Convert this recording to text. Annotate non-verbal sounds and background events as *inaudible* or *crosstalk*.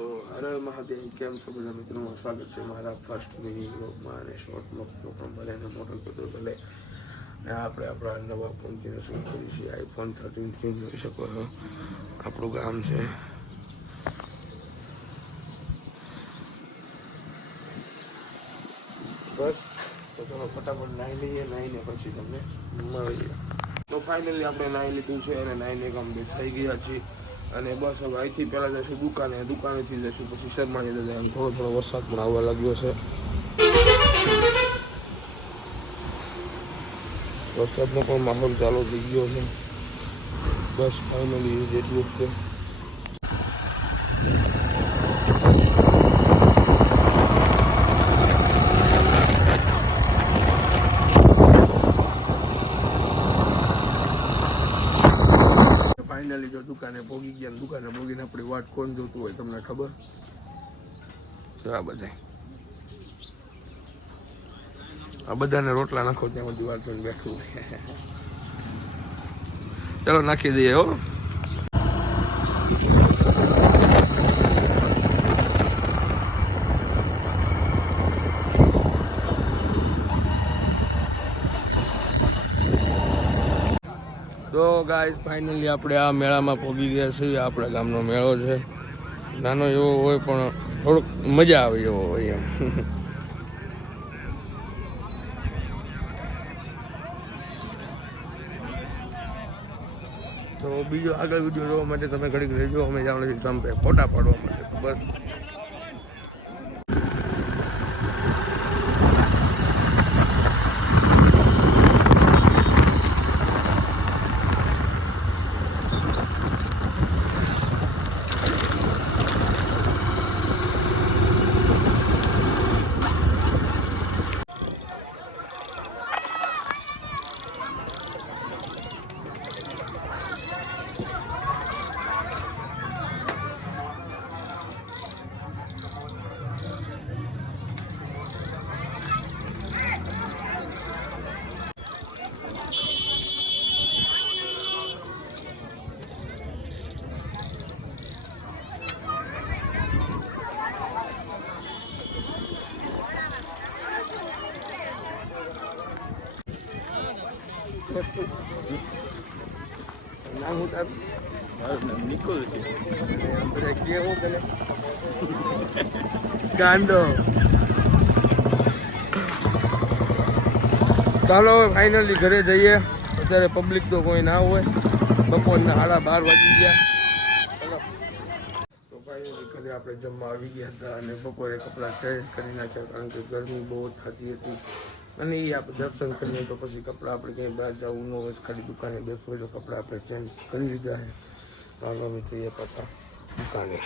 હર મહાદેવ, કેમ છો બધા મિત્રોનું? સ્વાગત છે મારા ફર્સ્ટ મિની બ્લોગમાં અને શોર્ટમાં પ્રોગ્રામ ભલે મોટો કીધો ભલે. ને આપણે આપણા નવા ફોનથી શૂટ કરીએ છીએ. આઈફોન થર્ટીનથી જોઈ શકો છો. આપણું ગામ છે. બસ, તો ચલો ફટાફટ નાહી લઈએ નાહીને પછી તમને મળીએ. તો ફાઇનલી આપણે નાહી લીધું છે અને નાહીને કમ્પ્લીટ થઈ ગયા છીએ. અને બસ હવે અહીંથી પહેલાં જશું દુકાને, દુકાનેથી જશું પછી શર્માની દાદા એમ થોડો થોડો વરસાદ પણ આવવા લાગ્યો છે. વરસાદનો પણ માહોલ ચાલુ થઈ ગયો છે. બસ ફાઇનલી જેટલું છે. ફાઇનલી જો દુકાને ભોગી ગયા દુકાને ભોગીને આપણી વાટ કોણ જોતું હોય તમને ખબર? આ બધા આ બધાને રોટલા નાખો ત્યાં બધી વાત બેઠું. *laughs* ચલો, નાખી દઈએ હો. તો ગાઈસ ફાઇનલી આપણે આ મેળામાં પહોંચી ગયા છીએ. આપણા ગામનો મેળો છે. નાનો એવો હોય પણ થોડુંક મજા આવે એવો હોય એમ. તો બીજો આગળ વીડિયો જોવા માટે તમે ઘડીક રહેજો. અમે જાણો છીએ તમે ફોટા પાડવા માટે. બસ. ના હું ચાલો ફાઇનલી ઘરે જઈએ. અત્યારે પબ્લિક તો કોઈ ના હોય. બપોરના સાડા બાર વાગી ગયા. તો આપણે જમવા આવી ગયા હતા અને બપોરે કપડાં ચેન્જ કરી નાખ્યા કારણ કે ગરમી બહુ થતી હતી. અને એ આપણે દર્શન કરીએ તો પછી કપડાં આપણે ક્યાંય બહાર જવું ન હોય, ખાલી દુકાને બેસવું હોય તો કપડાં આપણે ચેન્જ કરી લીધા છે. ચાલો અમે એ પાછા દુકાને.